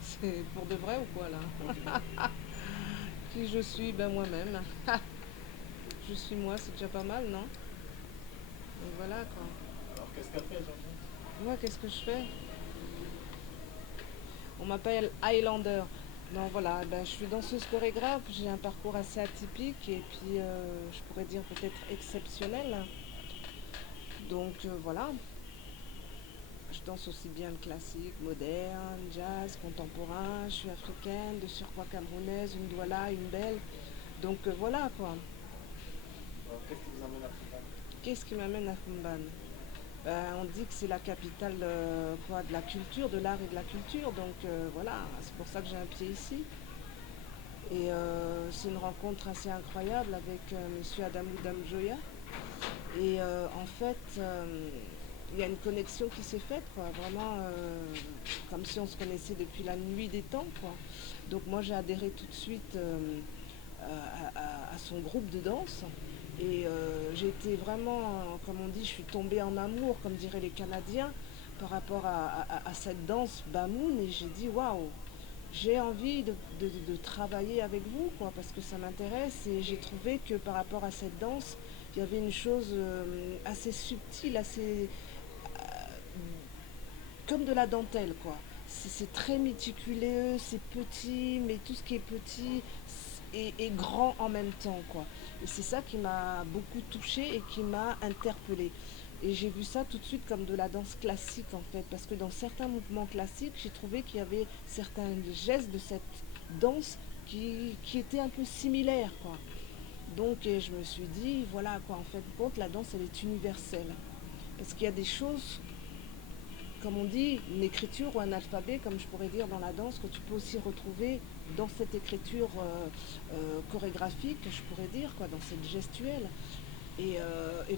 C'est pour de vrai ou quoi là? Continue. Qui je suis? Ben moi-même. Je suis moi, c'est déjà pas mal, non? Donc voilà quoi. Alors, qu'est-ce qu'a fait Georgette? Moi, qu'est-ce que je fais? On m'appelle Highlander. Non, voilà, ben, je suis danseuse chorégraphe, j'ai un parcours assez atypique et puis je pourrais dire peut-être exceptionnel. Donc voilà, je danse aussi bien le classique, moderne, jazz, contemporain, je suis africaine, de surcroît camerounaise, une douala, une belle. Donc voilà quoi. Alors, qu'est-ce qui vous amène à Foucault? Qu'est-ce qui m'amène à Khumban? Ben, on dit que c'est la capitale quoi, de la culture, de l'art et de la culture. Donc voilà, c'est pour ça que j'ai un pied ici. Et c'est une rencontre assez incroyable avec monsieur Adamou Damjoya. Et en fait, il y a une connexion qui s'est faite, quoi. Vraiment comme si on se connaissait depuis la nuit des temps, quoi. Donc moi j'ai adhéré tout de suite à son groupe de danse. Et j'ai été vraiment, comme on dit, je suis tombée en amour, comme diraient les Canadiens, par rapport à cette danse Bamoun. Et j'ai dit, waouh, j'ai envie de travailler avec vous, quoi, parce que ça m'intéresse. Et j'ai trouvé que par rapport à cette danse, il y avait une chose assez subtile, assez comme de la dentelle, quoi. C'est très méticuleux, c'est petit, mais tout ce qui est petit est grand en même temps, quoi. Et c'est ça qui m'a beaucoup touchée et qui m'a interpellée. Et j'ai vu ça tout de suite comme de la danse classique, en fait, parce que dans certains mouvements classiques, j'ai trouvé qu'il y avait certains gestes de cette danse qui étaient un peu similaires, quoi. Donc je me suis dit, voilà, quoi, en fait, compte, la danse, elle est universelle. Parce qu'il y a des choses comme on dit, une écriture ou un alphabet, comme je pourrais dire dans la danse, que tu peux aussi retrouver dans cette écriture chorégraphique, je pourrais dire, quoi, dans cette gestuelle. Et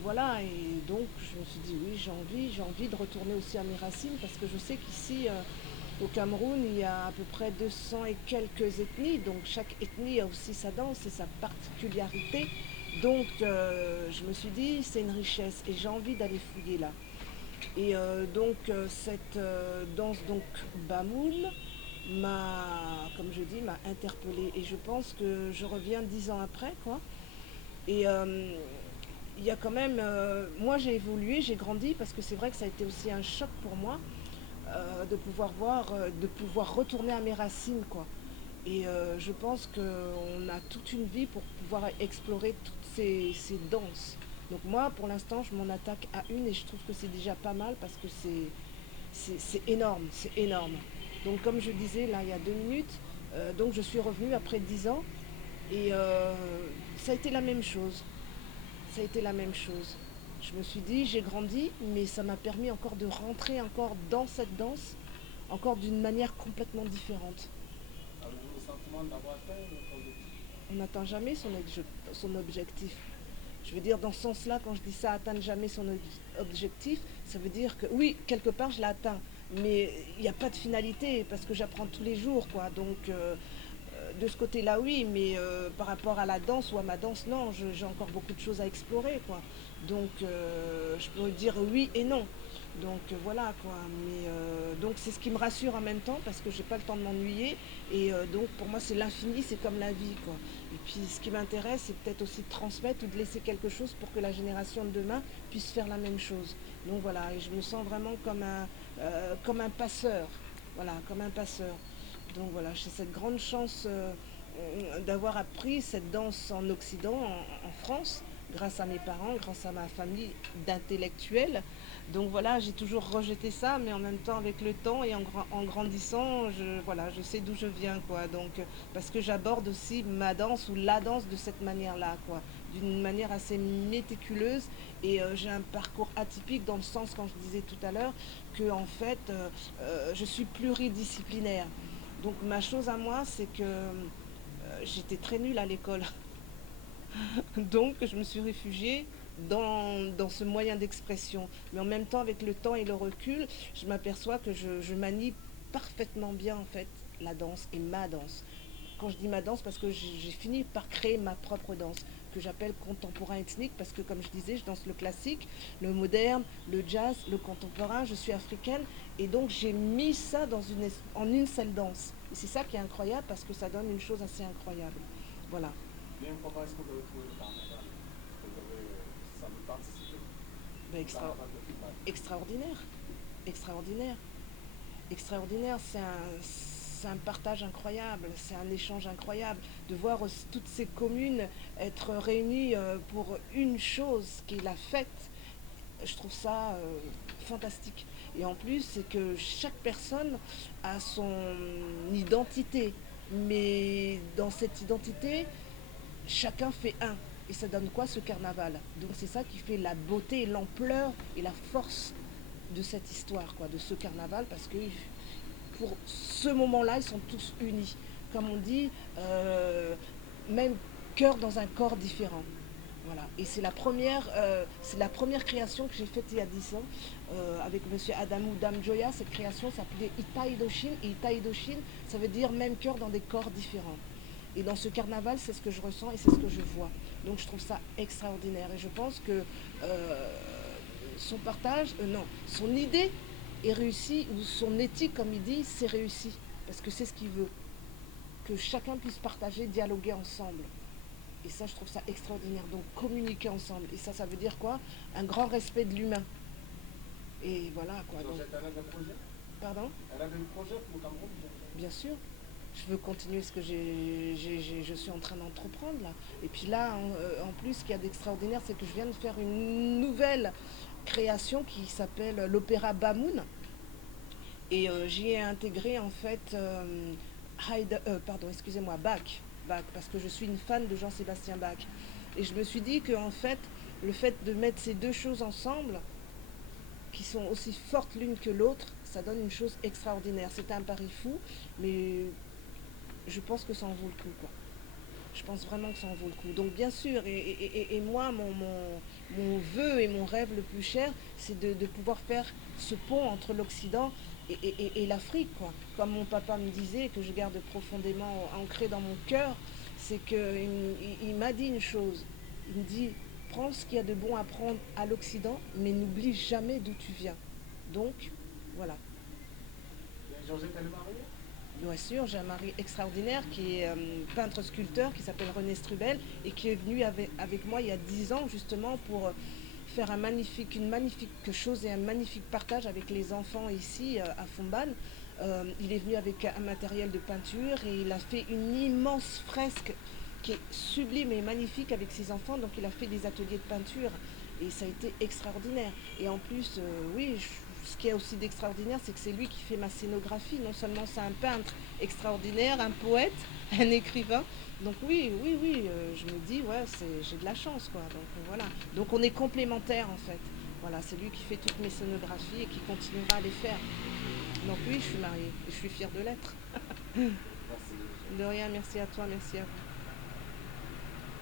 voilà, et donc je me suis dit, oui, j'ai envie de retourner aussi à mes racines, parce que je sais qu'ici, au Cameroun, il y a à peu près 200 et quelques ethnies, donc chaque ethnie a aussi sa danse et sa particularité. Donc je me suis dit, c'est une richesse, et j'ai envie d'aller fouiller là. Et donc cette danse donc Bamoul m'a, comme je dis, m'a interpellée. Et je pense que je reviens 10 ans après, quoi. Et il y a quand même, moi j'ai évolué, j'ai grandi parce que c'est vrai que ça a été aussi un choc pour moi de pouvoir voir, de pouvoir retourner à mes racines, quoi. Et je pense qu'on a toute une vie pour pouvoir explorer toutes ces danses. Donc moi, pour l'instant, je m'en attaque à une et je trouve que c'est déjà pas mal parce que c'est énorme, c'est énorme. Donc comme je disais là il y a 2 minutes, donc je suis revenue après 10 ans et ça a été la même chose. Ça a été la même chose. Je me suis dit, j'ai grandi, mais ça m'a permis encore de rentrer encore dans cette danse, encore d'une manière complètement différente. Avez-vous le sentiment d'avoir atteint votre objectif? On n'atteint jamais son objectif. Je veux dire, dans ce sens-là, quand je dis ça, atteindre jamais son objectif, ça veut dire que oui, quelque part, je l'ai atteint. Mais il n'y a pas de finalité parce que j'apprends tous les jours, quoi. Donc, de ce côté-là, oui, mais par rapport à la danse ou à ma danse, non, j'ai encore beaucoup de choses à explorer, quoi. Donc, je peux dire oui et non. Donc voilà quoi, mais donc c'est ce qui me rassure en même temps parce que j'ai pas le temps de m'ennuyer et donc pour moi c'est l'infini, c'est comme la vie quoi. Et puis ce qui m'intéresse c'est peut-être aussi de transmettre ou de laisser quelque chose pour que la génération de demain puisse faire la même chose. Donc voilà, et je me sens vraiment comme un passeur, voilà, comme un passeur. Donc voilà, j'ai cette grande chance d'avoir appris cette danse en Occident, en France, grâce à mes parents, grâce à ma famille d'intellectuels. Donc voilà, j'ai toujours rejeté ça, mais en même temps, avec le temps et en grandissant, voilà, je sais d'où je viens, quoi. Donc, parce que j'aborde aussi ma danse ou la danse de cette manière-là, quoi, d'une manière assez méticuleuse. Et j'ai un parcours atypique dans le sens, quand je disais tout à l'heure, que en fait, je suis pluridisciplinaire. Donc ma chose à moi, c'est que j'étais très nulle à l'école. Donc je me suis réfugiée dans ce moyen d'expression. Mais en même temps, avec le temps et le recul, je m'aperçois que je manie parfaitement bien en fait la danse et ma danse. Quand je dis ma danse, parce que j'ai fini par créer ma propre danse. que j'appelle contemporain ethnique, parce que comme je disais, je danse le classique, le moderne, le jazz, le contemporain, je suis africaine, et donc j'ai mis ça en une seule danse. Et c'est ça qui est incroyable, parce que ça donne une chose assez incroyable. Voilà. Bien, comment est-ce que vous avez trouvé le carnaval? Est-ce que vous avez sans doute participé Ben, au carnaval de Finlande? extraordinaire, extraordinaire. Extraordinaire, c'est un partage incroyable, c'est un échange incroyable, de voir toutes ces communes être réunies pour une chose qui est la fête. Je trouve ça fantastique. Et en plus, c'est que chaque personne a son identité, mais dans cette identité, chacun fait un. Et ça donne quoi ce carnaval? Donc c'est ça qui fait la beauté et l'ampleur et la force de cette histoire, quoi, de ce carnaval, parce que pour ce moment-là, ils sont tous unis. Comme on dit, même cœur dans un corps différent. Voilà. Et c'est la première création que j'ai faite il y a 10 ans avec monsieur Adamou Damjoya. Cette création s'appelait Itaïdoshin. Et Itaïdoshin, ça veut dire même cœur dans des corps différents. Et dans ce carnaval, c'est ce que je ressens et c'est ce que je vois. Donc je trouve ça extraordinaire. Et je pense que son partage, non, son idée est réussie, ou son éthique, comme il dit, c'est réussi. Parce que c'est ce qu'il veut. Que chacun puisse partager, dialoguer ensemble. Et ça, je trouve ça extraordinaire. Donc communiquer ensemble. Et ça veut dire quoi? Un grand respect de l'humain. Et voilà quoi. Donc, Georgette, elle a des projets? pardon? Elle a des projets pour le Cameroun? Bien sûr. Je veux continuer ce que je suis en train d'entreprendre là. Et puis là, en plus, ce qu'il y a d'extraordinaire, c'est que je viens de faire une nouvelle création qui s'appelle l'opéra Bamoun. Et j'y ai intégré en fait pardon, excusez-moi, Bach, parce que je suis une fan de Jean-Sébastien Bach. Et je me suis dit que en fait, le fait de mettre ces deux choses ensemble, qui sont aussi fortes l'une que l'autre, ça donne une chose extraordinaire. C'est un pari fou, mais je pense que ça en vaut le coup, quoi. Je pense vraiment que ça en vaut le coup. Donc bien sûr, et moi, mon vœu et mon rêve le plus cher, c'est de pouvoir faire ce pont entre l'Occident et l'Afrique, quoi. Comme mon papa me disait, que je garde profondément ancré dans mon cœur, c'est qu'il m'a dit une chose. Il me dit, prends ce qu'il y a de bon à prendre à l'Occident, mais n'oublie jamais d'où tu viens. Donc, voilà. Georgette, elle est mariée? Bien sûr, j'ai un mari extraordinaire qui est peintre-sculpteur, qui s'appelle René Strubel, et qui est venu avec moi il y a 10 ans justement pour faire une magnifique chose et un magnifique partage avec les enfants ici à Fomban. Il est venu avec un matériel de peinture et il a fait une immense fresque qui est sublime et magnifique avec ses enfants. Donc il a fait des ateliers de peinture et ça a été extraordinaire. Et en plus, oui, ce qui est aussi d'extraordinaire, c'est que c'est lui qui fait ma scénographie. Non seulement c'est un peintre extraordinaire, un poète, un écrivain. Donc oui, oui, oui, je me dis, ouais, j'ai de la chance, quoi. Donc voilà. Donc on est complémentaires, en fait. Voilà, c'est lui qui fait toutes mes scénographies et qui continuera à les faire. Donc oui, je suis mariée et je suis fière de l'être. Merci. De rien, merci à toi, merci à vous.